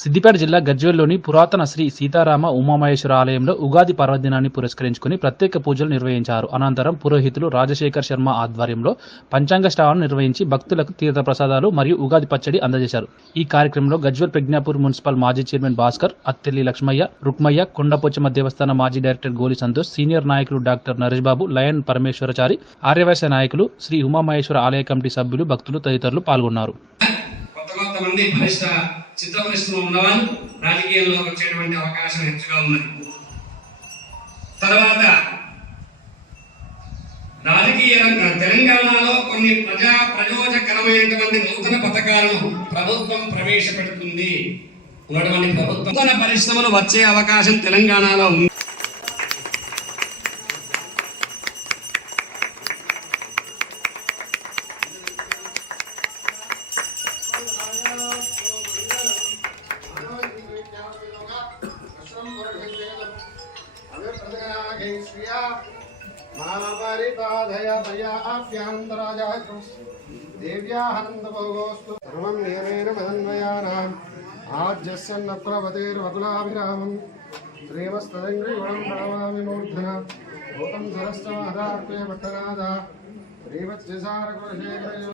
సిద్దిపేట జిల్లా గజ్వేల్లోని పురాతన శ్రీ సీతారామ ఉమామహేశ్వర ఆలయంలో ఉగాది పర్వదినాన్ని పురస్కరించుకుని ప్రత్యేక పూజలు నిర్వహించారు. అనంతరం పురోహితులు రాజశేఖర్ శర్మ ఆధ్వర్యంలో పంచాంగ శ్రావణం నిర్వహించి భక్తులకు తీర్థ ప్రసాదాలు మరియు ఉగాది పచ్చడి అందజేశారు. ఈ కార్యక్రమంలో గజ్వేల్ ప్రజ్ఞాపూర్ మున్సిపల్ మాజీ చైర్మన్ భాస్కర్ అత్తెల్లి లక్ష్మయ్య రుక్మయ్య కొండపోచమ్మ దేవస్థాన మాజీ డైరెక్టర్ గోలి సంతోష్ సీనియర్ నాయకులు డాక్టర్ నరేష్ బాబు లయన్ పరమేశ్వరచారి ఆర్యవైశ్య నాయకులు శ్రీ ఉమామహేశ్వర ఆలయ కమిటీ సభ్యులు భక్తులు తదితరులు పాల్గొన్నారు. కొంతమంది బహిష్ట చిత్తపరిశ్రమ ఉన్నవారు రాజకీయంలో వచ్చేటువంటి అవకాశం హెచ్చుగా ఉన్నది. తర్వాత రాజకీయ తెలంగాణలో కొన్ని ప్రజా ప్రయోజకరమైనటువంటి నూతన పథకాలను ప్రభుత్వం ప్రవేశపెడుతుంది. ఉన్నటువంటి ప్రభుత్వం పరిశ్రమలు వచ్చే అవకాశం తెలంగాణలో ఉంది. దేవ్యాహనందభోగోస్తు సర్వం నియమేన మదన్వయానాం ఆజ్యస్యన్న ప్రవతేర్వకులాభిరామం శ్రీమస్తదంగ్రీవణం ప్రణమామి మూర్ధన భూతం సరస్తమాదార్పే పట్టనాద శ్రీవత్స్యసారకులశేఖర